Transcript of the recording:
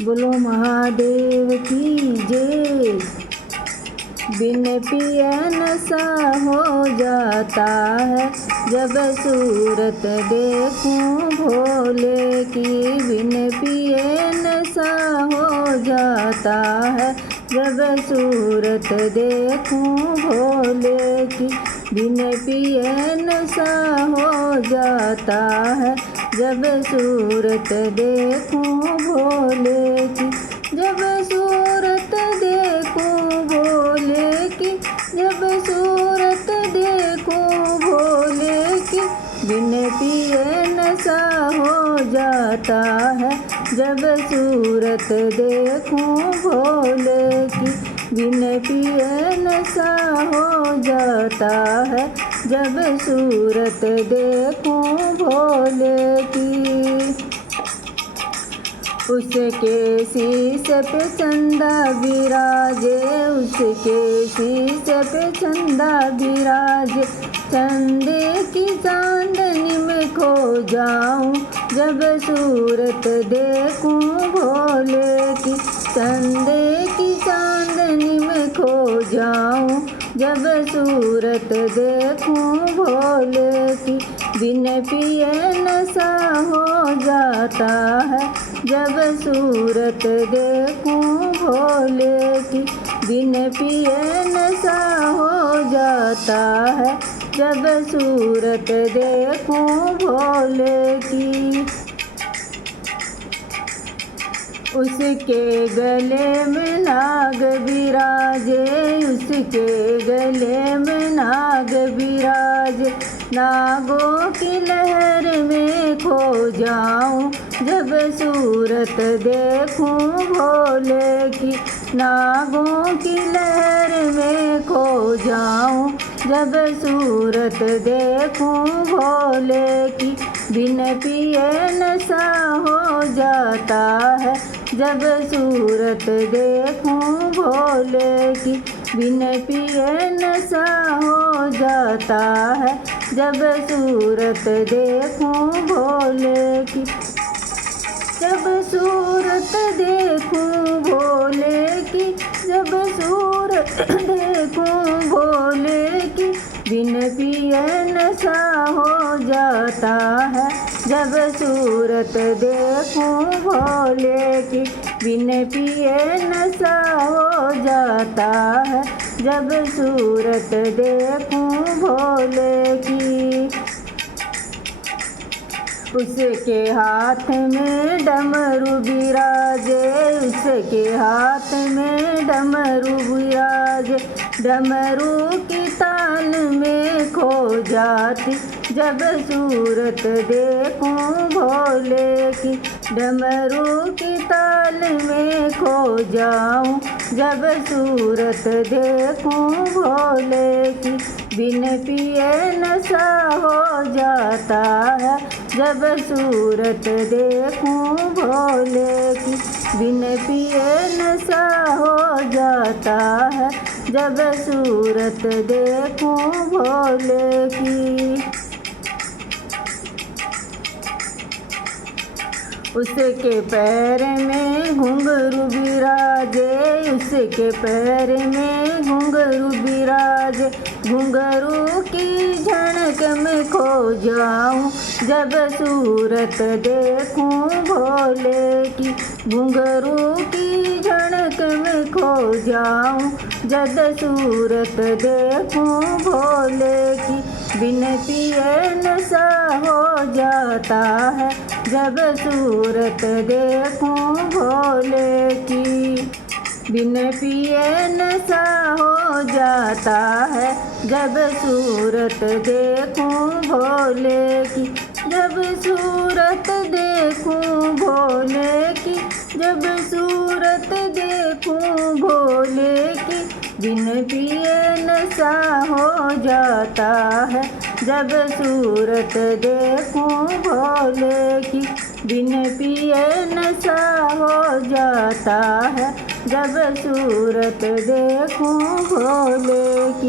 बोलो महादेव की जय। बिन पिए नशा हो जाता है जब सूरत देखूं भोले की। बिन पिए नशा हो जाता है जब सूरत देखूं भोले की। बिन पिए नशा हो जाता है जब सूरत देखूं भोले की। जब सूरत देखूं भोले की, जब सूरत देखूं भोले की। बिन पिए नशा हो जाता है जब सूरत देखूं भोले की। बिन पिए नशा हो जाता है जब सूरत देखूं भोले की। उसके शीश पे चंदा विराजे, उसके शीश पे चंदा विराजे। चंदे की चांदनी में खो जाऊं जब सूरत देखूं भोले की। चंदे की चांदनी में खो जाऊं जब सूरत देखूं भोले की। बिन पिए नशा हो जाता है जब सूरत देखूं भोले की। बिन पिए नशा हो जाता है जब सूरत देखूं भोले की। उसके गले में नाग विराजे, उसके गले में नाग विराजे। नागों की लहर में खो जाऊं जब सूरत देखूं भोले की। नागों की लहर में खो जाऊं जब सूरत देखूं भोले की। बिन पिए नशा हो जाता है जब सूरत देखूं भोले की। बिन पिए नशा हो जाता है जब सूरत देखूं भोले की। जब सूरत देखूं भोले की, जब सूरत देखूं भोले की। बिन पिए नशा हो जाता है जब सूरत देखूं भोले की। बिन पिए नशा हो जाता है जब सूरत देखूं भोले की। उसके हाथ में डमरू विराजे, उसके हाथ में डमरू विराजे। डमरू की ताल में खो जाती जब सूरत देखूं भोले की। डमरू की ताल में खो जाऊं जब सूरत देखूं भोले की। बिन पिए नशा हो जाता है जब सूरत देखूं भोले की। बिन पिए नशा हो जाता है जब सूरत देखूं भोले की। उसके पैर में घुंघरू विराजे, उसके पैर में घुंघरू विराजे। घुंघरू की झनक में खो जाऊं जब सूरत देखूं भोले की। घुंघरू की झनक में खो जाऊं जब सूरत देखूं भोले की। बिन पिए नशा हो जाता है जब सूरत देखूं भोले की। बिन पिए नशा हो जाता है जब सूरत देखूं भोले की। जब सूरत देखूं भोले की, जब सूरत देखूं भोले की। बिन पिए नशा हो जाता है जब सूरत देखूं भोले की। बिन पिए नशा हो जाता है जब सूरत देखूं भोले की।